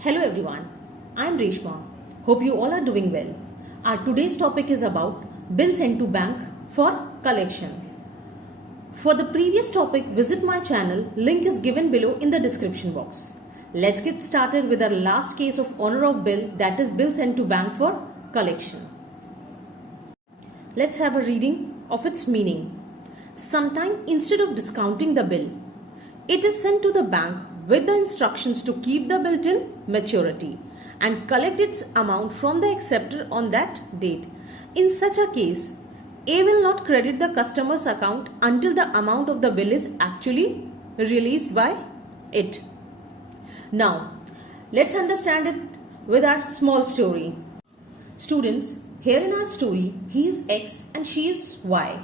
Hello everyone, I am Reshma. Hope you all are doing well. Our today's topic is about bill sent to bank for collection. For the previous topic, visit my channel, link is given below in the description box. Let's get started with our last case of honor of bill, that is bill sent to bank for collection. Let's have a reading of its meaning. Sometime instead of discounting the bill, it is sent to the bank with the instructions to keep the bill till maturity and collect its amount from the acceptor on that date. In such a case, A will not credit the customer's account until the amount of the bill is actually released by it. Now, let's understand it with our small story. Students, here in our story, he is X and she is Y.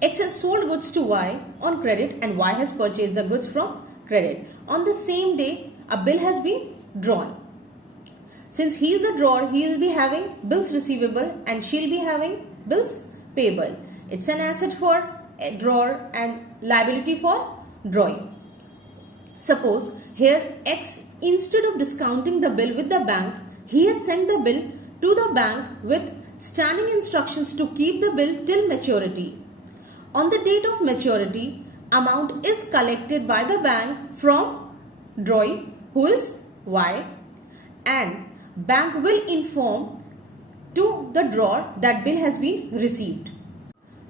X has sold goods to Y on credit and Y has purchased the goods from credit. On the same day, a bill has been drawn. Since he is the drawer, he will be having bills receivable and she will be having bills payable. It's an asset for a drawer and liability for drawing. Suppose here X, instead of discounting the bill with the bank, he has sent the bill to the bank with standing instructions to keep the bill till maturity. On the date of maturity, amount is collected by the bank from drawee, who is Y, and bank will inform to the drawer that bill has been received.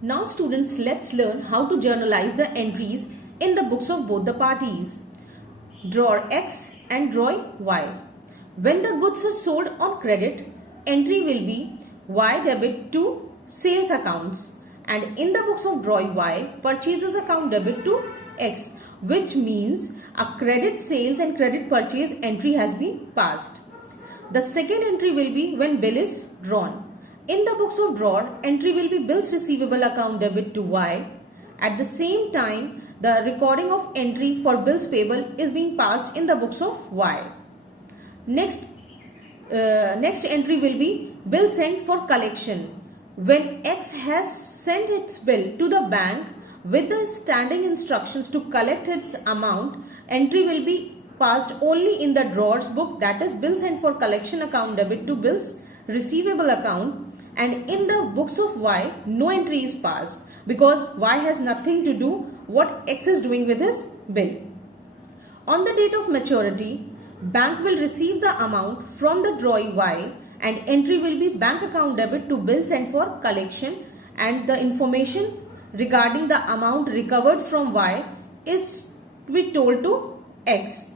Now students, let's learn how to journalize the entries in the books of both the parties, drawer X and drawee Y. When the goods are sold on credit, entry will be Y debit to sales accounts, and in the books of drawee Y, purchases account debit to X, which means a credit sales and credit purchase entry has been passed. The second entry will be when bill is drawn. In the books of drawer, entry will be bills receivable account debit to Y. At the same time, the recording of entry for bills payable is being passed in the books of Y. Next entry will be bill sent for collection. When X has sent its bill to the bank with the standing instructions to collect its amount, entry will be passed only in the drawer's book, that is bill sent for collection account debit to bills receivable account, and in the books of Y, no entry is passed because Y has nothing to do what X is doing with his bill. On the date of maturity, bank will receive the amount from the drawee Y and entry will be bank account debit to bill sent for collection, and the information regarding the amount recovered from Y is to be told to X.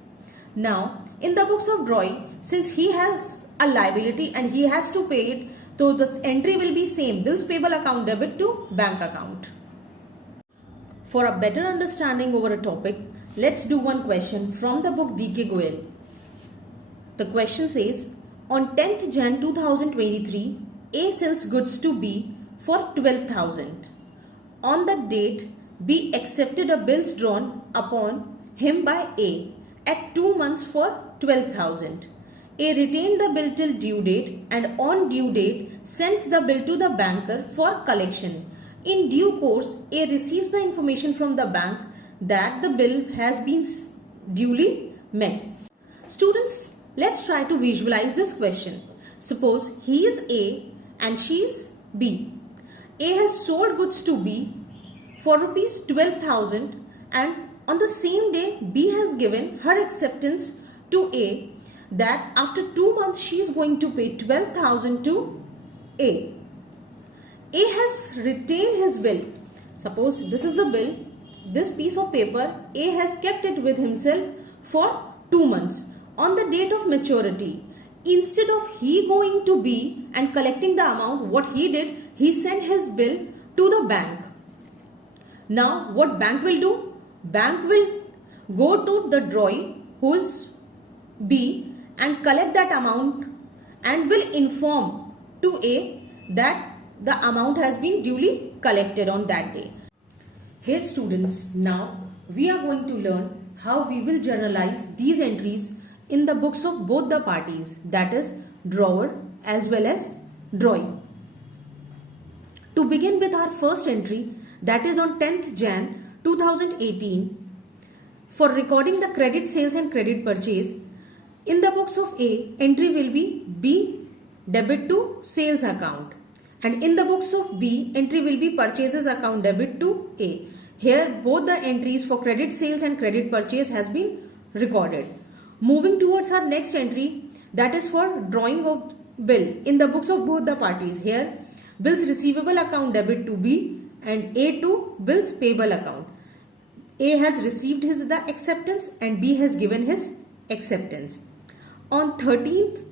Now, in the books of drawee, since he has a liability and he has to pay it, so the entry will be same, bills payable account debit to bank account. For a better understanding over a topic, let's do one question from the book D.K. Goyal. The question says, on 10th Jan 2023, A sells goods to B for 12,000. On the date, B accepted a bills drawn upon him by A at 2 months for 12,000. A retained the bill till due date and on due date sends the bill to the banker for collection. In due course, A receives the information from the bank that the bill has been duly met. Students, let's try to visualize this question. Suppose he is A and she is B. A has sold goods to B for rupees 12,000 and on the same day B has given her acceptance to A that after 2 months she is going to pay 12,000 to A. A has retained his bill. Suppose this is the bill, this piece of paper, A has kept it with himself for 2 months. On the date of maturity, instead of he going to B and collecting the amount, what he did, he sent his bill to the bank. Now what bank will do? Bank will go to the drawee, who is B, and collect that amount and will inform to A that the amount has been duly collected on that day. Here students, now we are going to learn how we will journalize these entries in the books of both the parties, that is drawer as well as drawee. To begin with our first entry, that is on 10th Jan 2018, for recording the credit sales and credit purchase, in the book box of A, entry will be B, debit to sales account. And in the books of B, entry will be purchases account, debit to A. Here both the entries for credit sales and credit purchase has been recorded. Moving towards our next entry, that is for drawing of bill in the books of both the parties. Here bills receivable account, debit to B, and A to bills payable account. A has received the acceptance and B has given his acceptance. On 13th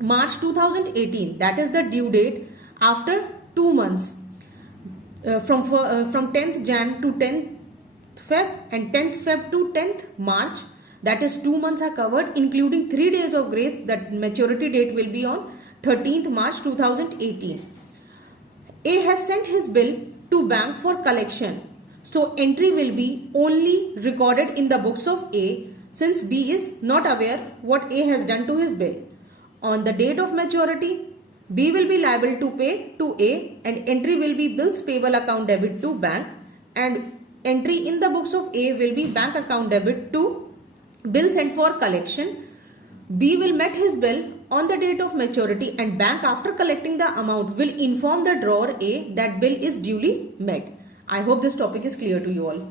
March 2018, that is the due date after 2 months, from 10th Jan to 10th Feb and 10th Feb to 10th March, that is 2 months are covered, including 3 days of grace. That maturity date will be on 13th March 2018. A has sent his bill to bank for collection. So entry will be only recorded in the books of A, since B is not aware what A has done to his bill. On the date of maturity, B will be liable to pay to A and entry will be bills payable account, debit to bank, and entry in the books of A will be bank account, debit to bill sent for collection. B will met his bill on the date of maturity and bank, after collecting the amount, will inform the drawer A that bill is duly met. I hope this topic is clear to you all.